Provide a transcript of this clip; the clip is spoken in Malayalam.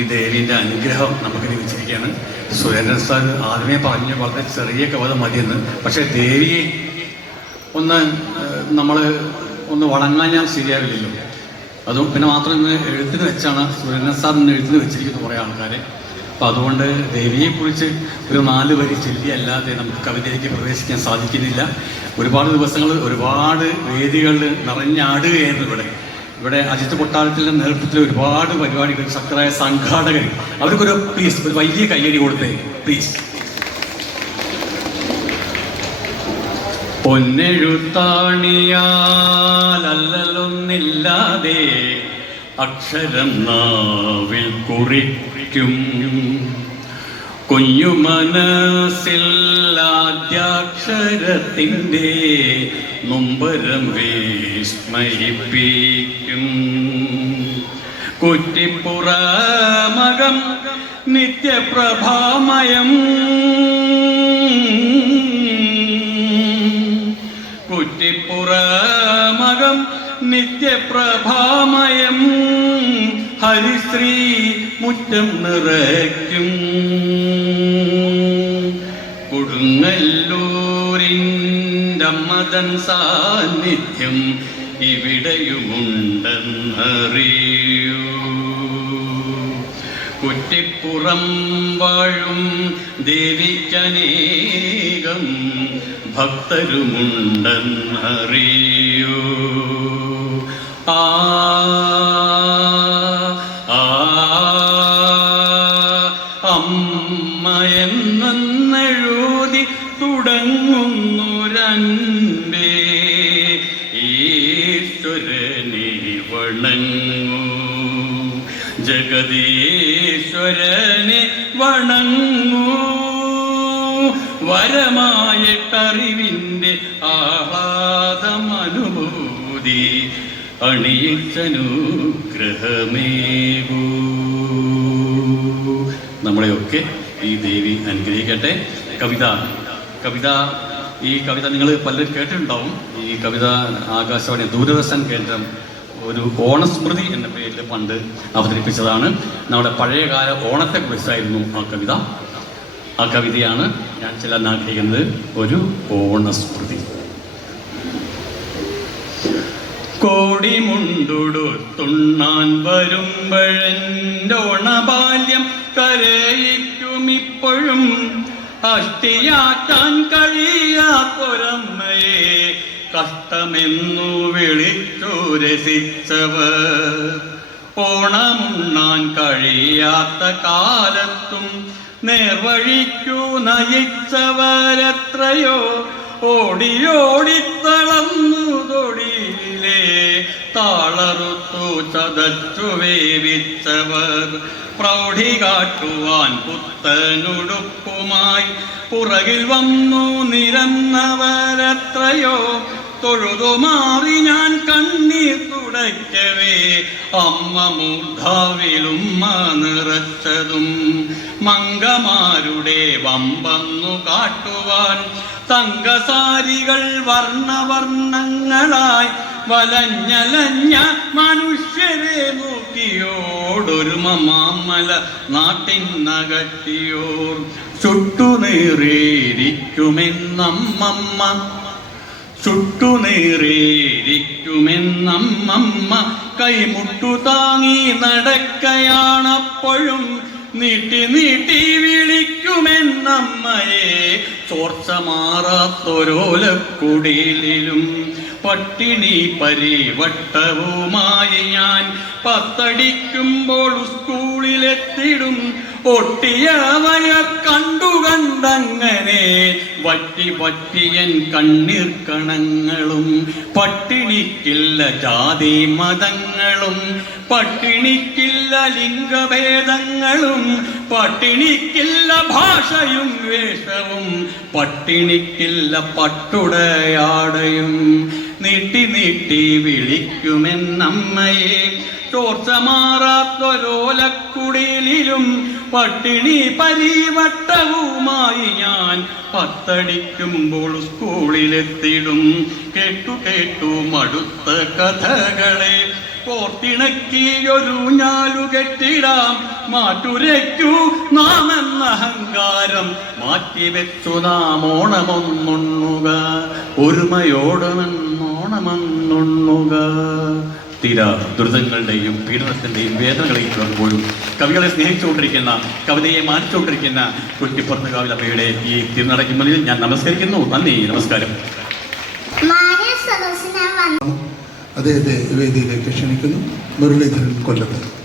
ഈ ദേവീൻ്റെ അനുഗ്രഹം നമുക്ക് ലഭിച്ചിരിക്കുകയാണ്. സുരേന്ദ്രൻ സാർ ആദ്യമേ പറഞ്ഞു വളരെ ചെറിയ കവിത മതിയെന്ന്. പക്ഷേ ദേവിയെ നമ്മൾ വണങ്ങാൻ ഞാൻ ശരിയാവില്ലല്ലോ. അതും പിന്നെ മാത്രം ഇന്ന് എഴുത്തിന് വെച്ചാണ് സുരേന്ദ്രൻ സാർ ഇന്ന് എഴുത്തിന് വെച്ചിരിക്കുന്നത് കുറേ ആൾക്കാരെ. അപ്പം അതുകൊണ്ട് ദേവിയെക്കുറിച്ച് ഒരു 4 വരി ചൊല്ലിയല്ലാതെ നമുക്ക് കവിതയിലേക്ക് പ്രവേശിക്കാൻ സാധിക്കുന്നില്ല. ഒരുപാട് ദിവസങ്ങൾ ഒരുപാട് വേദികളിൽ നിറഞ്ഞാടുകയായിരുന്നു. ഇവിടെ അജിത്ത് കൊട്ടാരത്തിൻ്റെ നേതൃത്വത്തിൽ ഒരുപാട് പരിപാടികൾ ശക്തരായ സംഘാടകർ, അവർക്കൊരു പ്ലീസ് ഒരു വലിയ കയ്യടി കൊടുത്തേ പ്ലീസ്. പൊന്നെഴുത്താണിയാലല്ലൊന്നില്ലാതെ അക്ഷരം നാവിൽ കുറിക്കും കുഞ്ഞു മനസ്സിൽ ആദ്യാക്ഷരത്തിൻ്റെ നൊമ്പരം വിസ്മയിപ്പിക്കും. കുറ്റിപ്പുറമകം നിത്യപ്രഭാമയം കുറ്റിപ്പുറമകം നിത്യപ്രഭാമയം ഹരിശ്രീ മുറ്റം നിറയ്ക്കും. കൊടുങ്ങല്ലൂരിൻ്റമ്മതൻ സാന്നിധ്യം ഇവിടെയുമുണ്ടെന്നറിയൂ. കുറ്റിപ്പുറം വാഴും ദേവിക്കനേകം ഭക്തരുമുണ്ടെന്നറിയൂ. അമ്മയെന്നെഴുതി തുടങ്ങുന്നൊരൻപേ ഈശ്വരനെ വണങ്ങൂ. ജഗദീശ്വരനെ വണങ്ങൂ. വരമായിട്ടറിവിൻ്റെ ആഹ്ലാദമനുഭൂതി അണിയിച്ചനുഗ്രഹമേകൂ. നമ്മളെയൊക്കെ ഈ ദേവി അനുഗ്രഹിക്കട്ടെ. ഈ കവിത നിങ്ങൾ പലരും കേട്ടിട്ടുണ്ടാവും. ഈ കവിത ആകാശവാണി ദൂരദർശൻ കേന്ദ്രം ഒരു ഓണസ്മൃതി എന്ന പേരിൽ പണ്ട് അവതരിപ്പിച്ചതാണ്. നമ്മുടെ പഴയകാല ഓണത്തെക്കുറിച്ചായിരുന്നു ആ കവിതയാണ് ഞാൻ ചെല്ലാൻ ആഗ്രഹിക്കുന്നത്. ഒരു ഓണസ്മൃതി. കോടിമുണ്ടുടുത്തുണ്ണാൻ വരുമ്പഴെൻ്റോണബാല്യം കരയിക്കുമിപ്പോഴും അഷ്ടിയാക്കാൻ കഴിയാത്തൊരമ്മയെ കഷ്ടമെന്നു വിളിച്ചു രസിച്ചവർ. ഓണമുണ്ണാൻ കഴിയാത്ത കാലത്തും നേർവഴിക്കു നയിച്ചവരെത്രയോ. ഓടിയോടിത്തളന്നു തൊടിയിലെ താളറുത്തു ചതച്ചു വേവിച്ചവർ. പ്രൗഢി കാട്ടുവാൻ പുത്തനുടുപ്പുമായി പുറകിൽ വന്നു നിരന്നവരെത്രയോ. തൊഴുതുമാറി ഞാൻ കണ്ണീർ തുടയ്ക്കവേ അമ്മ മൂർധാവിലുമ്മ നിറച്ചതും. മംഗമാരുടെ വമ്പന്നു കാട്ടുവാൻ തങ്കസാരികൾ വർണ്ണവർണ്ണങ്ങളായി വലഞ്ഞലഞ്ഞ മനുഷ്യരെ നോക്കിയോടൊരു മാമല നാട്ടിനകറ്റിയോർ. ചുട്ടുനീറിയിരിക്കുമെന്നമ്മമ്മ കൈമുട്ടു താങ്ങി നടക്കയാണപ്പോഴും നീട്ടി നീട്ടി വിളിക്കുമെന്നമ്മയെ ചോർച്ച മാറാത്തൊരോലക്കുടിലും. പട്ടിണി പരിവട്ടവുമായി ഞാൻ പത്തടിക്കുമ്പോൾ സ്കൂളിലെത്തിടും. ഒട്ടിയ വയർ കണ്ടുകണ്ടങ്ങനെ വറ്റിയൻ കണ്ണീർ കണങ്ങളും. പട്ടിണിക്കില്ല ജാതി മതങ്ങളും, പട്ടിണിക്കില്ല ലിംഗഭേദങ്ങളും, പട്ടിണിക്കില്ല ഭാഷയും വേഷവും, പട്ടിണിക്കില്ല പട്ടുടയാടയും. നീട്ടി നീട്ടി വിളിക്കുമെന്നമ്മയെ ചോർച്ച മാറാത്തൊരോലക്കുടിലും. പട്ടിണി പരിവട്ടവുമായി ഞാൻ പത്തടിക്കുമ്പോൾ സ്കൂളിലെത്തിടും. കേട്ടു മടുത്ത കഥകളെ കോർത്തിണക്കിയൊരു ഞാലു കെട്ടിടാം മാറ്റുരയ്ക്കൂ നാം എന്ന അഹങ്കാരം മാറ്റിവെച്ചു നാം ഓണമൊന്നുണ്ണുക ഒരുമയോടമെന്നോണമെന്നുണ്ണുക. തീരാ ദുരിതങ്ങളുടെയും പീഡനത്തിൻ്റെയും വേദനകളെയും തുടർന്നുപോലും കവികളെ സ്നേഹിച്ചുകൊണ്ടിരിക്കുന്ന, കവിതയെ മാനിച്ചുകൊണ്ടിരിക്കുന്ന കുറ്റിപ്പുറത്തുകാവിൽ അമ്മയുടെ ഈ തിരുനടയ്ക്ക് മുന്നിൽ ഞാൻ നമസ്കരിക്കുന്നു. നന്ദി, നമസ്കാരം. അദ്ദേഹത്തെ വേദിയിലേക്ക് ക്ഷണിക്കുന്നു. മുരളീധരൻ കൊല്ലത്ത്.